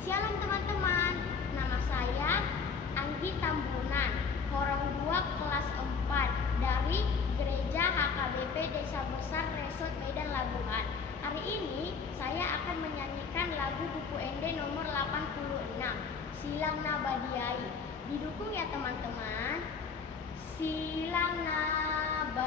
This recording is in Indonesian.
Shalom teman-teman, nama saya Anggi Tambunan, Horong 2 kelas 4 dari Gereja HKBP Desa Besar Resort Medan Labuhan. Hari ini saya akan menyanyikan lagu buku Ende nomor 86, Silang Nabadiai. Didukung ya teman-teman. Silang Nabadiai